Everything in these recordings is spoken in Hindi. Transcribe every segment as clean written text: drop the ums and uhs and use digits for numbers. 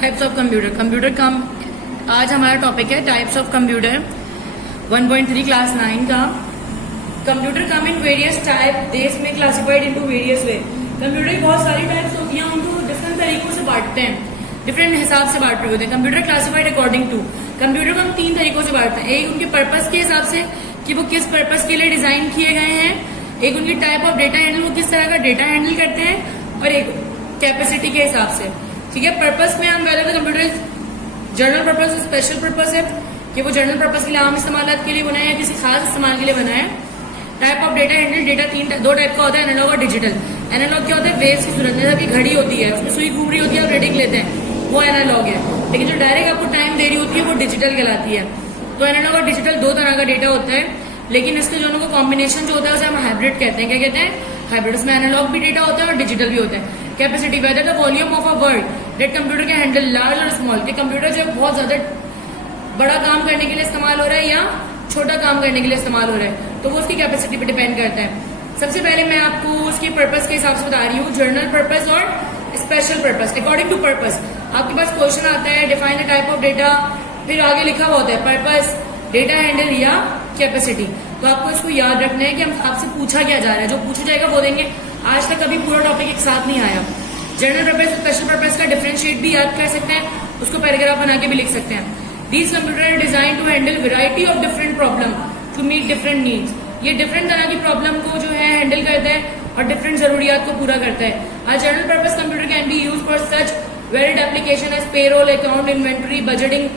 टाइप्स ऑफ कंप्यूटर आज हमारा टॉपिक है टाइप्स ऑफ कंप्यूटर 1.3 क्लास 9 का। Computer come in various type, देश में क्लासिफाइड इनटू वेरियस वे। कंप्यूटर की बहुत सारी टाइप्स होती हैं, उनको डिफरेंट तरीकों से बांटते हैं, डिफरेंट हिसाब से बांट रहे होते हैं। Computer classified according to, computer को हम 3 तरीकों से बांटते हैं। एक उनके पर्पस के हिसाब से कि वो किस पर्पस के लिए डिजाइन किए गए हैं, एक उनकी टाइप ऑफ डेटा हैंडल, वो किस तरह का डेटा हैंडल करते हैं, और एक कैपेसिटी के हिसाब से। ठीक है, पर्पस में हम पहले तो कंप्यूटर जनरल पर्पस और स्पेशल पर्पस है कि वो जनरल पर्पस के लिए, आम इस्तेमाल के लिए बनाया या किसी खास इस्तेमाल के लिए बनाया है। Type of data handle, data दो टाइप का होता है, एनालॉग और डिजिटल। एनालॉग क्या होता है, वेव्स की सूरत में, जैसे घड़ी होती है उसमें सुई घूम रही होती है और रीडिंग लेते हैं, वो एनालॉग है। लेकिन जो डायरेक्ट आपको टाइम दे रही होती है वो डिजिटल कहलाती है। तो एनालॉग और डिजिटल 2 तरह का डेटा होता है, लेकिन इसके दोनों को कॉम्बिनेशन जो होता है उसे हम हाइब्रिड कहते हैं। क्या कहते हैं? हाइब्रिड। उसमें एनालॉग भी डेटा होता है और डिजिटल भी होता है। Capacity, whether the volume of a word that computer can handle large और स्मॉल, कि कंप्यूटर जो बहुत ज्यादा बड़ा काम करने के लिए इस्तेमाल हो रहा है या छोटा काम करने के लिए इस्तेमाल हो रहा है, तो वो उसकी कैपेसिटी पे डिपेंड करता है। सबसे पहले मैं आपको उसके पर्पस के हिसाब से बता रही हूँ, जनरल पर्पस और special purpose. According to purpose आपके पास क्वेश्चन आता है, define the type of data, फिर आगे लिखा हुआ होता है पर्पस, डेटा हैंडल या कैपेसिटी। तो आपको इसको याद रखना है कि हम आपसे पूछा क्या जा रहा है, जो पूछा जाएगा वो देंगे। आज तक कभी पूरा टॉपिक एक साथ नहीं आया। जनरल पर्पस स्पेशल पर्पस का डिफरेंशिएट भी याद कर सकते हैं, उसको पैराग्राफ बना के भी लिख सकते हैं। These computers are designed to handle variety of different problem to meet different needs. ये डिफरेंट तरह की प्रॉब्लम को जो है हैंडल करता है और डिफरेंट जरूरियात को पूरा करता है। A general purpose computer can be used for such varied application as payroll, account, inventory, budgeting,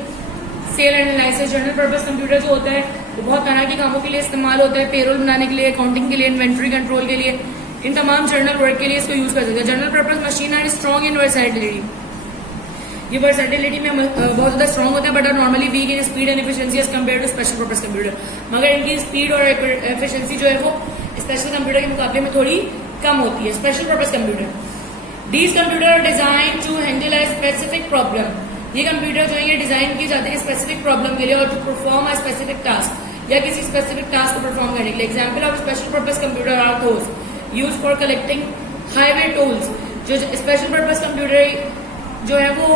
sale and analysis. General purpose computer जो होता है वो बहुत तरह के कामों के लिए इस्तेमाल होता है, पेरोल बनाने के लिए, अकाउंटिंग के लिए, इन्वेंट्री कंट्रोल के लिए, इन तमाम जनरल वर्क के लिए इसको यूज कर सकते हैं। General purpose machine are strong in versatility, ये वर्सैटिलिटी में बहुत ज्यादा स्ट्रॉन्ग होता है, but are normally weak in speed and efficiency as compared to special purpose computer. मगर इनकी स्पीड और एफिशिएंसी जो है वो स्पेशल कंप्यूटर के मुकाबले में थोड़ी कम होती है। Special purpose computer, these computer are design to handle a specific problem. ये कंप्यूटर जो है ये डिजाइन किए जाते हैं स्पेसिफिक प्रॉब्लम के लिए और to perform a specific task या किसी स्पेसिफिक टास्क को परफॉर्म करने के लिए। Example of special purpose computer are those use for collecting highway tolls. जो स्पेशल पर्पस कंप्यूटर जो है वो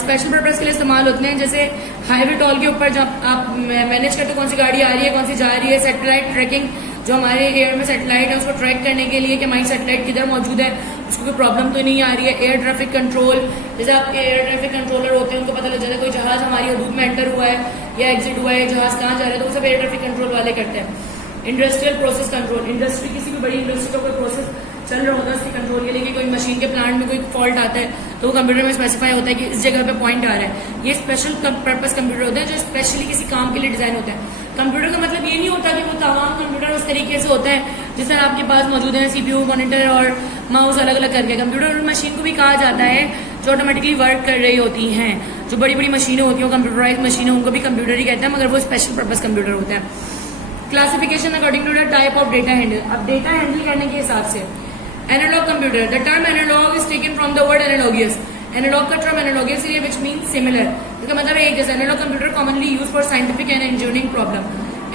स्पेशल पर्पस के लिए इस्तेमाल होते हैं, जैसे हाईवे टोल के ऊपर जब आप मैनेज करते हो कौन सी गाड़ी आ रही है, कौन सी जा रही है। सैटेलाइट ट्रैकिंग, जो हमारे एयर में सैटेलाइट है उसको ट्रैक करने के लिए कि हमारी सैटेलाइट किधर मौजूद है, उसको कोई प्रॉब्लम तो नहीं आ रही है। एयर ट्रैफिक कंट्रोल, जैसे आपके एयर ट्रैफिक कंट्रोलर होते हैं, उनको पता लग जाता है कोई जहाज हमारी हदूद में एंटर हुआ है या एग्जिट हुआ है, जहाज कहाँ जा रहा है, तो वो सब एयर ट्रैफिक कंट्रोल वाले करते हैं। इंडस्ट्रियल प्रोसेस कंट्रोल, इंडस्ट्री किसी भी बड़ी इंडस्ट्री का कोई प्रोसेस चल रहा होता है उसके कंट्रोल के लिए, कि कोई मशीन के प्लांट में कोई फॉल्ट आता है तो वो कंप्यूटर में स्पेसिफाई होता है कि इस जगह पे पॉइंट आ रहा है। ये स्पेशल पर्पस कंप्यूटर होते हैं जो स्पेशली किसी काम के लिए डिजाइन होता है। कंप्यूटर का मतलब ये नहीं होता कि वो तमाम कंप्यूटर उस तरीके से होता है जिस तरह आपके पास मौजूद है सीपीयू, मॉनिटर और माउस अलग अलग करके। कंप्यूटर और मशीन को भी कहा जाता है जो ऑटोमेटिकली वर्क कर रही होती हैं। जो बड़ी बड़ी मशीनें होती हैं, कंप्यूटराइज मशीनें, उनको भी कंप्यूटर ही कहते हैं, मगर वो स्पेशल पर्पस कंप्यूटर होते हैं। Classification according to the type of data handle. अब डेटा हैंडल करने के हिसाब से analog computer, the term analog is taken from the word analogous. Analog का टर्म एनालॉगियस है विच मीन्स सिमिलर। इसका मतलब है एक जैसा। Analog computer commonly use for scientific and engineering problem.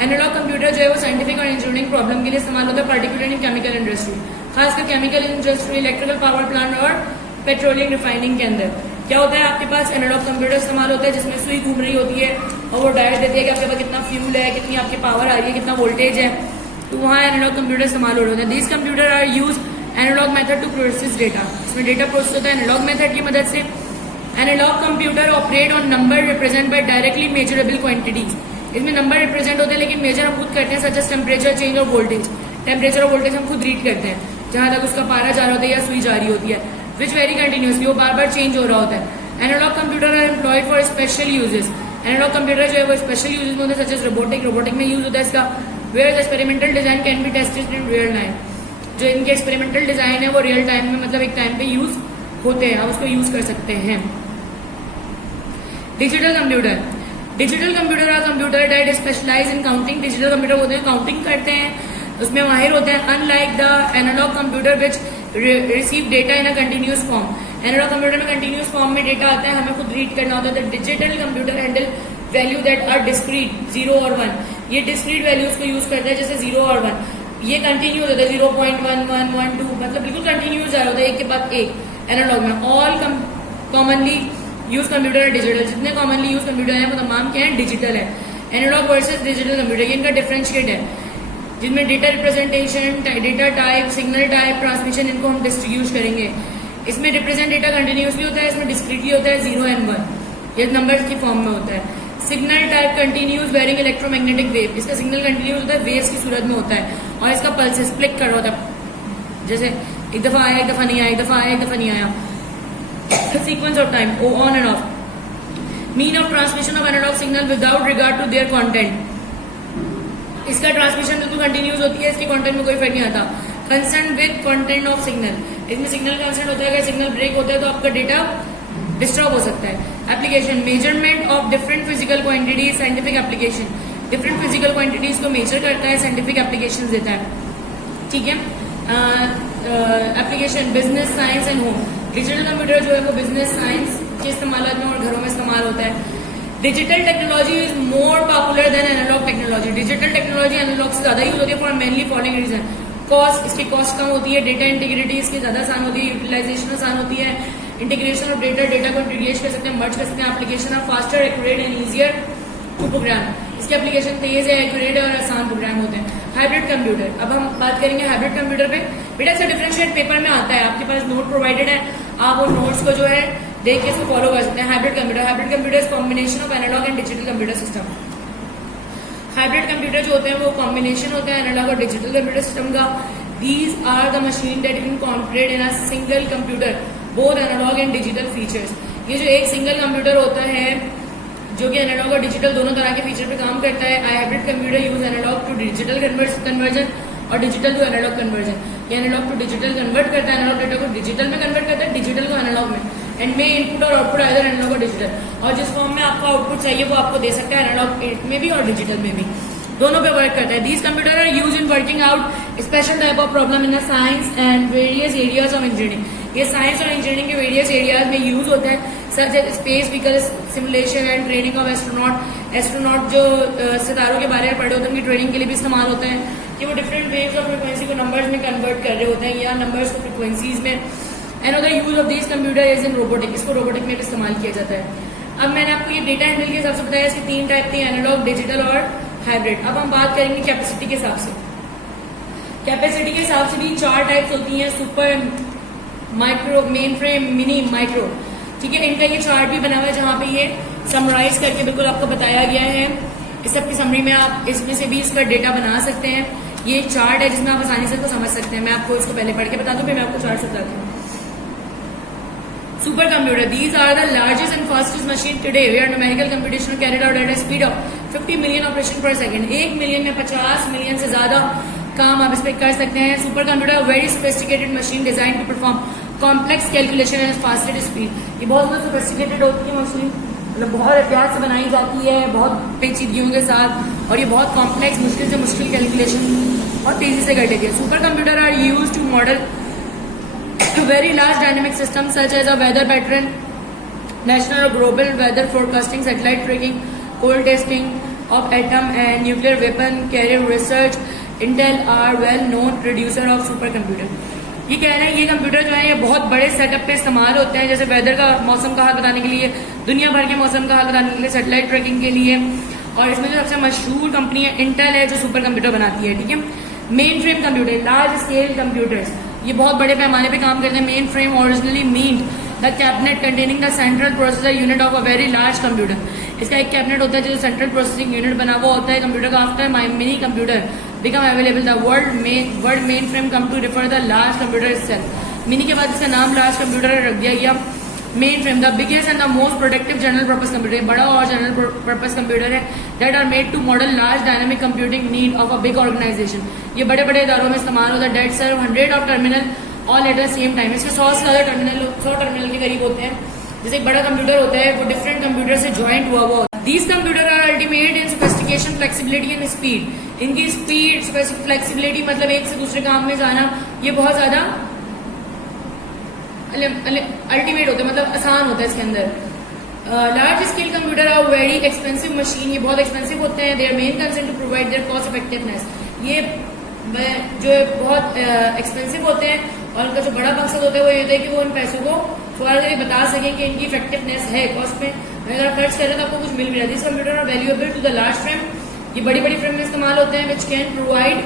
Analog computer जो है वो साइंटिफिक और इंजीनियरिंग प्रॉब्लम के लिए इस्तेमाल होता है, पर्टिकुलरली इन केमिकल इंडस्ट्री, खासकर chemical industry, electrical power plant और पेट्रोलियम रिफाइनिंग के अंदर। क्या होता है, आपके पास एनालॉग कंप्यूटर इस्तेमाल होता है जिसमें सुई घूम रही होती है और वो डायरेक्ट देती है कि आपके पास कितना फ्यूल है, कितनी आपकी पावर आ रही है, कितना वोल्टेज है, तो वहाँ एनालॉग कंप्यूटर इस्तेमाल हो रहे होते हैं। These computer are use analog method to process data. इसमें डेटा प्रोसेस होता है एनालॉग मेथड की मदद से। Analog computer operate on number represent by directly measurable quantities. इसमें नंबर रिप्रेजेंट होते हैं लेकिन मेजर हम खुद करते हैं, सच एज टेम्परेचर चेंज और वोल्टेज। टेम्परेचर और वोल्टेज हम खुद रीड करते हैं, जहां तक उसका पारा जा रहा होता है या सुई जा रही होती है, विच वेरी कंटिन्यूसली, वो बार बार चेंज हो रहा होता है। Analog computer are employed for special uses. Analog computer जो है वो स्पेशल यूजेस में होते हैं, सच एज रोबोटिक में यूज होता है इसका। Where the experimental design can be tested in real time. जो इनके एक्सपेरिमेंटल डिजाइन है वो रियल टाइम में, मतलब एक टाइम पे यूज होते हैं, आप उसको यूज कर सकते हैं। Digital computer, digital computer are computer that specialize in counting. Digital computer होते हैं काउंटिंग करते हैं, उसमें माहिर होते हैं। Unlike the analog computer which receive data in a continuous form. Analog computer में कंटिन्यूस फॉर्म में डेटा आता है, हमें खुद रीड करना होता है। Digital computer handle value that are discrete, 0 और 1। ये डिस्क्रीट वैल्यूज को यूज करता है, जैसे 0 और 1 ये कंटिन्यू होता है, 0.1112, मतलब बिल्कुल कंटिन्यूस जा रहा होता है एक के बाद एक एनालॉग में। ऑल कॉमनली यूज कंप्यूटर और डिजिटल, जितने कॉमनली यूज कंप्यूटर है वो तमाम क्या है, डिजिटल है। एनालॉग वर्सेस डिजिटल कंप्यूटर, ये इनका डिफरेंशिएट है, जिनमें data representation, data type, signal type, transmission, इनको हम डिस्ट्रीब्यूट करेंगे। इसमें रिप्रेजेंट डेटा कंटिन्यूसली होता है, इसमें डिस्क्रीटली होता है 0 and 1, ये नंबर्स की फॉर्म में होता है। Signal type continuous varying electromagnetic wave, इसका सिग्नल कंटिन्यूस होता है, वेव्स की सूरत में होता है, और इसका पल्स स्प्लिट कर रहा होता है, जैसे एक दफा आया, एक दफा नहीं आया, एक दफा आया, एक दफा नहीं आया, sequence of time, on and off. Mean of transmission of analog signal without regard to their content, इसका ट्रांसमिशन बिल्कुल कंटिन्यूस होती है, इसके कंटेंट में कोई फर्क नहीं आता। Concern with content of signal, इसमें सिग्नल कंसर्न होता है, अगर सिग्नल ब्रेक होता है तो आपका डेटा डिस्टर्ब हो सकता है। Application, measurement of different physical quantities, scientific application, different physical quantities को मेजर करता है, साइंटिफिक एप्लीकेशन देता है, ठीक है। Application, business, science and home, digital computer जो है वो बिजनेस, साइंस के इस्तेमाल में और घरों में इस्तेमाल होता है। Digital technology is more popular than analog technology, digital technology analog से ज्यादा यूज होती है for mainly following reason. Cost, इसकी कॉस्ट कम होती है, डेटा इंटीग्रिटी इसकी ज्यादा आसान होती है, यूटिलाइजेशन आसान होती है, इंटीग्रेशन ऑफ डेटा, डेटा को इंटीग्रेट कर सकते हैं, मर्ज कर सकते हैं। Application of faster, accurate and easier to program, इसकी एप्लीकेशन तेज है, एक्यूरेट है और आसान प्रोग्राम होते हैं। हाइब्रिड कंप्यूटर, अब हम बात करेंगे हाइब्रिड कंप्यूटर पे। बेटा इसका डिफरेंशिएट पेपर में आता है, आपके पास नोट प्रोवाइडेड है, आप वो नोट्स को जो है देख के इसको फॉलो कर सकते हैं। Hybrid computer, hybrid computer is combination of analog and digital computer system. Hybrid computer जो होते हैं वो कॉम्बिनेशन होता है एनालॉग और डिजिटल कंप्यूटर सिस्टम का। These are the machine that incorporate in a single computer both analog and digital features, ये जो एक सिंगल कंप्यूटर होता है जो कि एनालॉग और डिजिटल दोनों तरह के फीचर पे काम करता है। Hybrid computer use analog to digital conversion और डिजिटल टू एनालॉग कन्वर्जन, ये एनालॉग टू डिजिटल कन्वर्ट करता है, एनालॉग डेटा को डिजिटल में कन्वर्ट करता है, डिजिटल को एनालॉग में, एंड में इनपुट और आउटपुट आइदर एनालॉग और डिजिटल, और जिस फॉर्म में आपको आउटपुट चाहिए वो आपको दे सकता है, एनालॉग में भी और डिजिटल में भी, दोनों पे वर्क करता है। These computer are use in working out special type of problem in the science and various areas of engineering, ये साइंस और इंजीनियरिंग के वेरियस एरियाज में यूज होता है, such as space vehicle simulation and training of astronaut जो सितारों के बारे में पढ़े होते हैं उनकी ट्रेनिंग के लिए भी इस्तेमाल होता है, कि वो डिफरेंट वेव्स ऑफ फ्रिक्वेंसी को नंबर्स में कन्वर्ट कर रहे होते हैं या नंबर्स को फ्रिक्वेंसीज में। Another use of these computer is in robotic, इसको रोबोटिक में भी इस्तेमाल किया जाता है। अब मैंने आपको ये डेटा हैंडल के हिसाब से बताया, इसकी 3 टाइप थी, एनालॉग, डिजिटल और हाइब्रिड। अब हम बात करेंगे कैपेसिटी के हिसाब से। कैपेसिटी के हिसाब से भी 4 टाइप्स होती हैं, super, micro, main frame, mini, micro, ठीक है। इनका ये चार्ट भी बना हुआ है जहाँ पे ये समराइज करके बिल्कुल आपको बताया गया है, इस सब की समरी में आप इसमें से भी इसका डेटा बना सकते हैं। ये एक चार्ट है जिसमें आप आसानी से इसको समझ सकते हैं। मैं आपको इसको पहले पढ़ के बता दूं, फिर मैं आपको चार्ट से बताती हूँ। Super computer, these are the largest and fastest machine today where numerical computation is carried out at a speed of 50 million operation per second, 1 million में 50 मिलियन से ज्यादा काम आप इस पे कर सकते हैं। Super computer very sophisticated machine design to perform complex calculation and fastest speed, ये बहुत सोफिस्टिकेटेड होती है मशीन, मतलब बहुत एहतियात से बनाई जाती है, बहुत पेचीदगियों के साथ, और ये बहुत कॉम्प्लेक्स, मुश्किल से मुश्किल कैलकुलेशन बहुत तेजी से कर लेती है। Super computer are use to model very large dynamic systems such as a weather pattern, national or global weather forecasting, satellite tracking, cold testing of atom and nuclear weapon carrier research. Intel are well known producer of supercomputer. ये कह रहे हैं ये कंप्यूटर जो है ये बहुत बड़े सेटअप पे इस्तेमाल होते हैं, जैसे वेदर का, मौसम का हाल बताने के लिए, दुनिया भर के मौसम का हाल बताने के लिए, सैटेलाइट ट्रैकिंग के लिए, और इसमें जो सबसे मशहूर कंपनी है इंटेल है जो सुपर कंप्यूटर बनाती है, ठीक है। Main frame computer, large scale computers, ये बहुत बड़े पैमाने पे काम करते हैं। Main frame originally meant the cabinet containing the central processor unit of a very large computer, इसका एक कैबिनेट होता है जो सेंट्रल प्रोसेसिंग यूनिट बना हुआ होता है कंप्यूटर का। After mini computer become available the word main frame come to refer the large computer itself, mini के बाद इसका नाम लार्ज कंप्यूटर रख दिया गया। Main frame, the biggest and the most productive general purpose computer, बड़ा और जनरल पर्पस कंप्यूटर है that are made to model large dynamic computing need of a big organization, ये बड़े बड़े इदारों में इस्तेमाल होता है। That serve 100 of terminal all at the same time, इसके 100 से ज्यादा टर्मिनल, 100 टर्मिनल के करीब होते हैं। जैसे एक बड़ा कंप्यूटर होता है वो डिफरेंट कंप्यूटर से ज्वाइंट हुआ होता है। These computer are ultimate in sophistication, flexibility and speed, इनकी स्पीड, फ्लेक्सिबिलिटी मतलब एक से दूसरे काम में जाना, ये बहुत ज्यादा अल्टीमेट होता है, मतलब आसान होता है इसके अंदर। Large scale computer are very expensive machine, ये बहुत एक्सपेंसिव होते हैं। Their main concern to provide their cost effectiveness, ये जो है बहुत एक्सपेंसिव होते हैं, और उनका जो बड़ा मकसद होता है वो ये होता है कि वो इन पैसों को फॉर अगर ये बता सकें कि इनकी इफेक्टिवनेस है कॉस्ट में, अगर आप खर्च करें तो आपको कुछ मिल भी रहा है। This computer are valuable to the large frame, ये बड़ी बड़ी फ्रेम में इस्तेमाल होते हैं, which can provide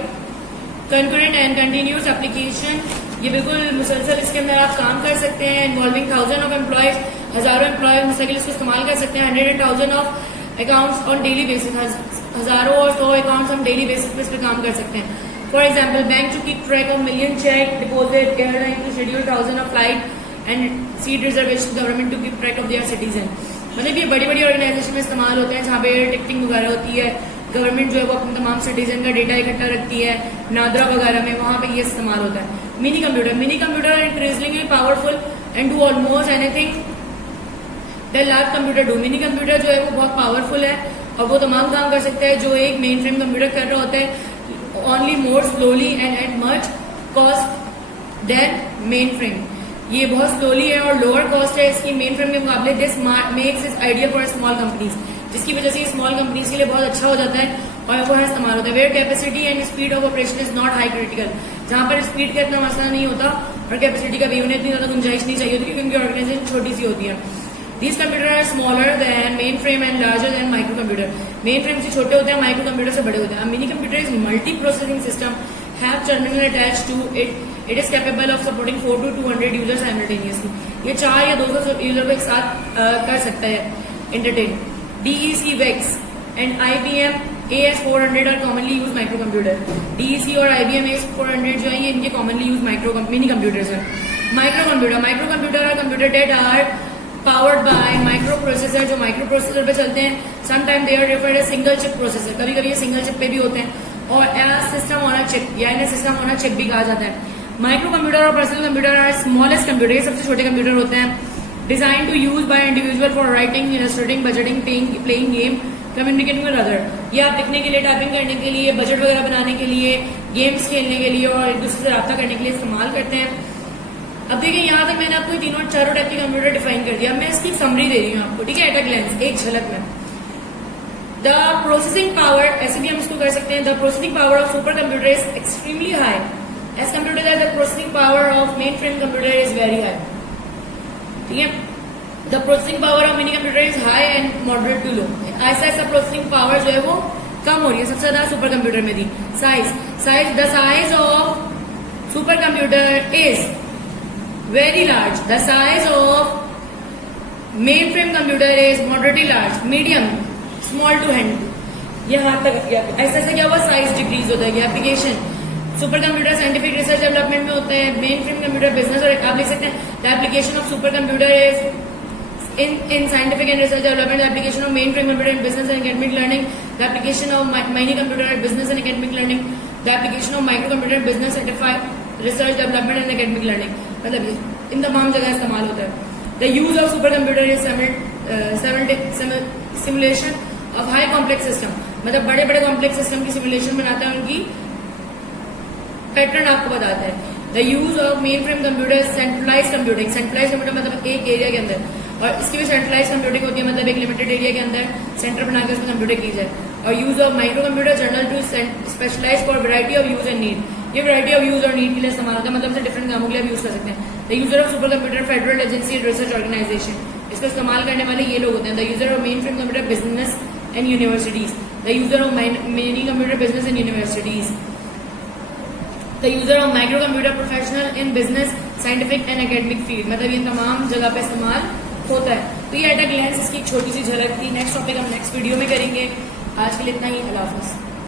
concurrent and continuous application, ये बिल्कुल मुसलसल इसके अंदर आप काम कर सकते हैं, इन्वॉल्विंग थाउजेंड ऑफ एम्प्लॉयज, हजारों एम्प्लॉय मुस्तकिल इसको इस्तेमाल कर सकते हैं, 100,000 of accounts on daily basis, हजारों और 100 अकाउंट्स हम डेली बेसिस पे इस पर काम कर सकते हैं। For example bank to keep track of million cheque deposit, airline to schedule thousand of flight and seat reservation, government to keep track of their citizen. मतलब ये बड़ी बड़ी ऑर्गेनाइजेशन में इस्तेमाल होते हैं जहाँ पे टिकटिंग वगैरह होती है, गवर्नमेंट जो है वो अपने तमाम सिटीजन का डेटा इकट्ठा रखती है, नादरा वगैरह में, वहां पे ये इस्तेमाल होता है। Mini computer are increasingly powerful and do almost anything that large computer do. Mini computer जो है वो बहुत पावरफुल है और वो तमाम काम कर सकता है जो एक मेन फ्रेम कंप्यूटर कर रहा होता है, only more slowly and at much cost than main frame. ये बहुत स्लोली है और लोअर कॉस्ट है इसकी मेन फ्रेम के मुकाबले। This makes it idea for small companies, जिसकी वजह से ये स्मॉल कंपनीज के लिए बहुत अच्छा हो जाता है और वो इस्तेमाल होता है। Where capacity and speed of operation is not high critical, जहां पर स्पीड का इतना मसला नहीं होता और कैपेसिटी का भी उन्हें इतनी ज्यादा गुंजाइश नहीं चाहिए होती क्योंकि उनकी ऑर्गेनाइजेशन छोटी सी होती है। These computers are smaller than mainframe and larger than microcomputer. Mainframe से छोटे होते हैं, माइक्रो कंप्यूटर से बड़े होते हैं। Mini computer is multi processing system, have terminal attached to it. It is capable of supporting 4 to 200 users simultaneously. ये 4 या 200 यूजर को एक साथ कर सकता है entertain. DEC VEX and IBM AS400 are commonly used microcomputer. DEC और IBM AS400 जो है ये इनके commonly used मिनी कंप्यूटर्स हैं। Micro are computer that are powered by micro processor, जो माइक्रो प्रोसेसर पे चलते हैं। Sometime they are referred as single chip processor, कभी कभी ये सिंगल चिप पे भी होते हैं, और सिस्टम ऑन अ चिप या इन्हें सिस्टम ऑन अ चिप भी कहा जाता है। माइक्रो कंप्यूटर और personal computer are smallest computer, ये सबसे छोटे कंप्यूटर होते हैं। Design to use by individual for writing, illustrating, budgeting, playing game, communicating with other. ये आप लिखने के लिए, टाइपिंग करने के लिए, बजट वगैरह बनाने के लिए, गेम्स खेलने के लिए और एक दूसरे से रब्ता करने के लिए इस्तेमाल करते हैं। अब देखिए यहाँ तक मैंने आपको तीनों चारों टाइप के कंप्यूटर डिफाइन कर दिया, मैं इसकी समरी दे रही हूँ आपको, ठीक है, एट अ ग्लैंस, एक झलक में। द प्रोसेसिंग पावर, ऐसे भी हम इसको कर सकते हैं, the processing power of super computer is extremely high as computer that the processing power of mainframe computer is very high, ठीक है। The processing power of mini computer is high and moderate to low. ऐसा ऐसा प्रोसेसिंग पावर जो है वो कम हो रही है, सबसे ज्यादा सुपर कंप्यूटर में थी। The size of super computer is very large. The size of mainframe computer is moderately large, medium, small to handle. ये हाथ तक गया, ऐसे ऐसे क्या हुआ, साइज डिक्रीज होता है। Application, super computer scientific research development में होते हैं, मेन फ्रेम कंप्यूटर बिजनेस, और आप लिख सकते हैं the application of super computer is in scientific and research development, the application of mainframe computer in business and academic learning, the application of mini computer in business and academic learning, the application of microcomputer in business certified research development and academic learning. मतलब ये इन तमाम जगह इस्तेमाल होता है। The use of super computer is simulation of high complex system, मतलब बड़े बड़े कॉम्प्लेक्स सिस्टम की सिमुलेशन बनाता है, उनकी पैटर्न आपको बताता है। The use of mainframe computer is centralized computing, centralized computer मतलब एक एरिया के अंदर, और इसकी भी सेंट्रलाइज कंप्यूटिंग होती है, मतलब एक लिमिटेड एरिया के अंदर सेंटर बनाकर उसमें कंप्यूटर की जाए। और use of micro computer general to specialize for variety of use and need, ये वैरायटी ऑफ यूज और नीड के लिए इस्तेमाल होता है, मतलब से डिफरेंट कामों के लिए आप यूज कर सकते हैं। The user of super computer federal agency research organisation, इसको इस्तेमाल करने वाले ये लोग होते हैं। The user of mainframe computer business and universities, the user of mini computer business and universities, the user of micro computer professional in business, scientific and academic field, मतलब ये तमाम जगह पे इस्तेमाल होता है। तो ये एट अ ग्लैंस इसकी एक छोटी सी झलक थी। नेक्स्ट टॉपिक हम नेक्स्ट वीडियो में करेंगे। आज के लिए इतना ही, अल्लाह हाफ़िज़।